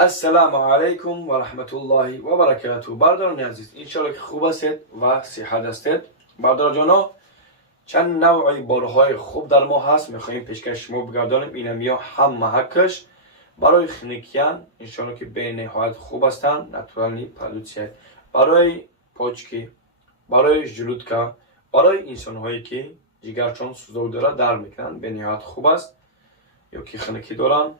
السلام علیکم و رحمت الله و برکاته. برادران عزیز، انشالله که خوب هستید و صحت هستید. برادر جانا، چند نوعی بارهای خوب در ما هست میخوایم پیشکش شما بگردانیم. اینم هم محکش برای خنکیان انشالله که به نهایت خوب هستند، ناتورالی پرودوکسیون برای پاچکی، برای ژلودکا، برای انسان هایی که جگرچون سوزاک داره در میکنن به نهایت خوب است یا که خنکی دارن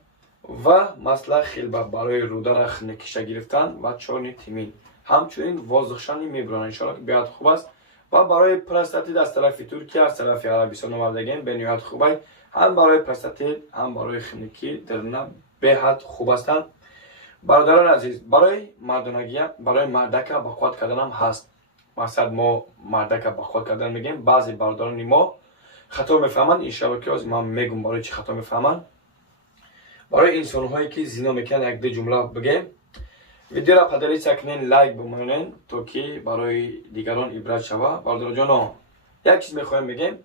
و مثلا خیلبه برای روده را خنکیشه گرفتن و چارنی تیمین همچنین وازخشانی میبرن انشالله که بیاد خوب است و برای پرستاتیت از طرف ترکیه از طرف عربستان آوردگین به نهایت خوب است. هم برای پرستاتیت هم برای خنکی درنا به حد خوب هستند. برادران عزیز، برای مردانگی برای مردک با خود کردن هم هست. مثلا ما مردک با خود کردن میگیم، بعضی برادران ما خطا میفهمن. انشالله که از من میگم برای چی خطا میفهمن. برای انسان هایی که زنا میکنن یک دو جمله بگم. ویدیو را پدری سکنین لایک بمونین تا که برای دیگران عبرت شود. برادر جانا، یک چیز میخوایم بگم.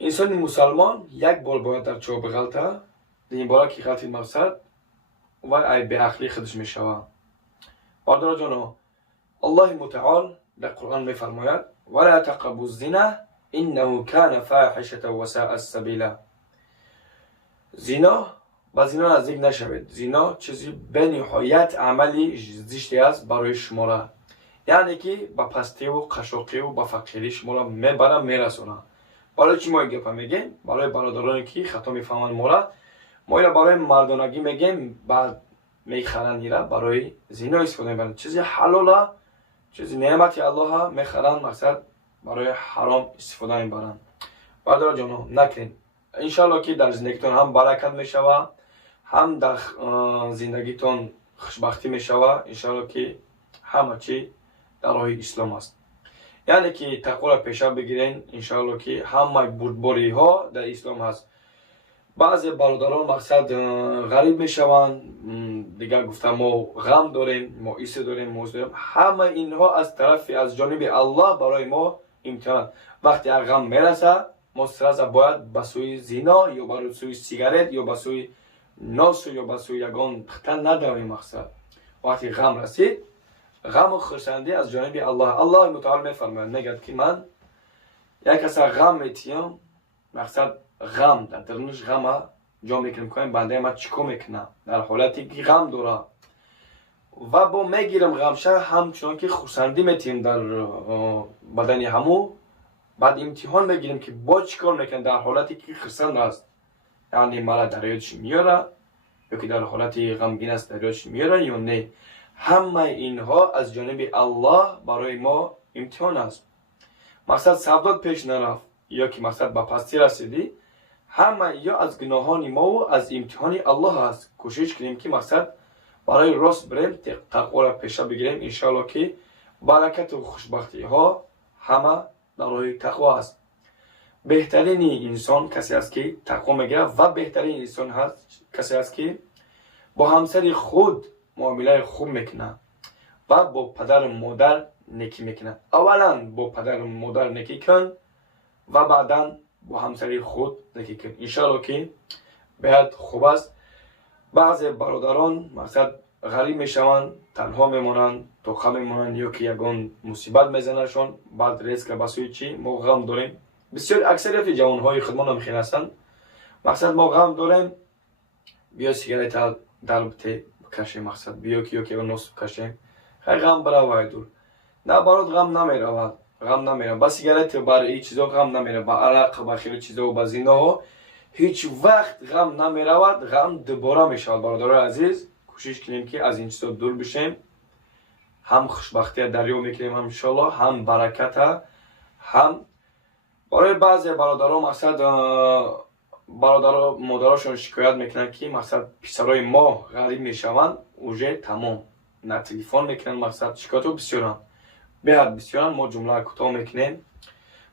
انسان مسلمان یک بار باید در چوب غلطه این بار که غلطی مقصد و ای به عقلی خودش میشود. برادر جانا، الله متعال در قرآن میفرماید ولا تقربوا الزنا انه كان فاحشه وساء السبیل. زنا با زنا نزدیک نشوید. زنا چیزی به نهایت عملی زشتی است برای شما را، یعنی که با پستی و قشاقی و با فقیری شما را میبره میرسونه. برای چی ما این گپ میگیم؟ برای برادرانی که خطا میفهمن ما را برای مردانگی میگیم، بعد میخرن ایرا برای زنا استفاده میبرن. چیزی حلاله، چیزی نعمتی الله میخرن مقصد برای حرام استفاده میبرن. برادر جانو نکنین. انشالله که در زندگیتون هم برکت میشوه، هم در زندگیتون خوشبختی میشوه. انشالله که همه چی در راه اسلام است، یعنی که تقوا را پیشه بگیرین. انشالله که همه بردباری ها در اسلام هست. بعضی برادران مقصد غریب میشوند، دیگر گفتم ما غم داریم، ما ایسه داریم، موز داریم. همه اینها از طرف از جانب الله برای ما امتحان. وقتی غم میرسه ما سرازا باید به سوی زنا یا به سوی سیگارت یا به سوی ناس یا به سوی یگان ختن نداریم. مقصد وقتی غم رسید، غم و خرسندی از جانب الله متعال میفرماید، میگه که من یک کس غم میتیم، مقصد غم در درونش غم جا میکنم بنده ما چیکار میکنه در حالتی که غم داره و با میگیرم غمشه همچنان که خرسندی میتیم در بدن همو. بعد امتحان میگیریم که با چیکار میکنه در حالتی که خرسند است، یعنی مرا در یادش میاره یا که در حالتی غمگین است در یادش میاره یا نه. همه اینها از جانب الله برای ما امتحان است. مقصد سودات پیش نرفت یا که مقصد به پستی رسیدی، همه یا از گناهان ما و از امتحان الله است. کوشش کنیم که مقصد برای راست بریم، تقوا را پیشه بگیریم. انشالله که برکت و خوشبختی ها همه در راه تقوا است. بهترین انسان کسی است که تقوا میگیره و بهترین انسان هست کسی است که با همسر خود معامله خوب میکنه و با پدر مادر نیکی میکنه. اولا با پدر مادر نیکی کن و بعدا با همسر خود نیکی کن. انشالله که باید خوب است. بعضی برادران مقصد غریب میشوند، تنها میمونند، توخه میمونند یا که یگان مصیبت میزنشون، بعد ریسک بسوی چی ما غم داریم. بسیار اکثریت جوانهای خودمان هم خیلی هستند، مقصد ما غم داریم بیا سیگارت در بته بکشیم، مقصد بیا که یکی نوس بکشیم، خیلی غم برای دور. نه برات غم نمیرود، غم نمیره با سیگارت، بر این چیزا غم نمیره، با عرق، با خیلی چیزا و با زنا هیچ وقت غم نمیرود، غم دوباره میشود. برادر عزیز، کوشش کنیم که از این چیزا دور بشیم. هم خوشبختی دریا میکنیم هم انشالله، هم برکت. هم برای بعضی برادران مقصد برادر مادراشون شکایت میکنن که مقصد پسرای ما غریب میشوند، اوجه تمام نه تلفن میکنن، مقصد شکایتو بسیارن بهت بسیارن. ما جمله کوتاه میکنیم،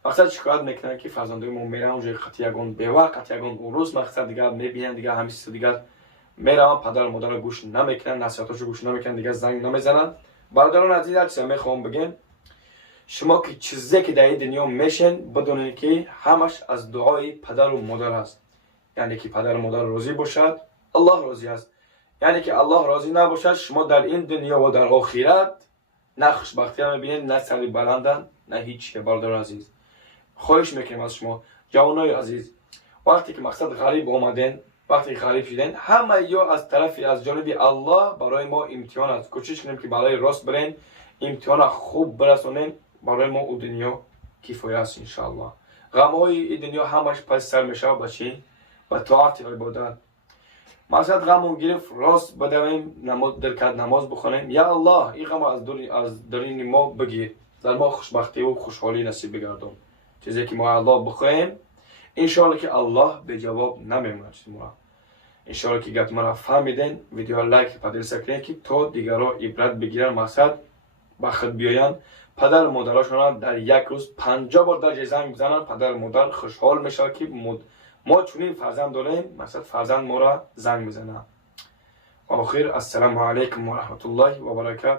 مقصد شکایت میکنن که فرزندای ما میرن اوجه قطعی یگان بیوه قطعی یگان اروز، مقصد دیگه میبینن دیگه همیشه دیگه میرن پدر مادر گوش نمیکنن، نصیحتاشو گوش نمیکنن، دیگه زنگ نمیزنن. برادران عزیز، هر چیزی میخوام بگم، شما که چیزی که در این دنیا میشن بدونید که همش از دعای پدر و مادر است. یعنی که پدر و مادر راضی باشد الله راضی است. یعنی که الله راضی نباشد شما در این دنیا و در آخرت نه خوشبختی هم میبینید، نه سری بلندن، نه هیچ. برادر عزیز خواهش میکنیم از شما جوانای عزیز، وقتی که مقصد غریب اومدن، وقتی غریب شدن، همه یا از جانب الله برای ما امتحان است. کوشش کنیم که برای راست برین، امتحان خوب برسونیم، برای ما او دنیا کفایت است ان شاء الله. غم های این دنیا همش پس سر میشه با چی؟ با طاعت عبادت. مقصد غمون گرفت راست بدویم، نماز بخونیم، یا الله این غم از درون ما بگیر، در ما خوشبختی و خوشحالی نصیب بگردون. چیزی که ما الله بخوایم انشاءالله که الله به جواب نمیمونه. انشاءالله که گفت مرا فهمیدین، ویدیو لایک پدر سکنین که تا دیگرها عبرت بگیرن، مقصد با خود بیاین، پدر و مادرشان در یک روز 50 بار در زنگ بزنن، پدر و مادر خوشحال میشه که ما چونین فرزند داریم، مقصد فرزند ما را زنگ بزنه. آخر السلام علیکم و رحمت الله و برکاته.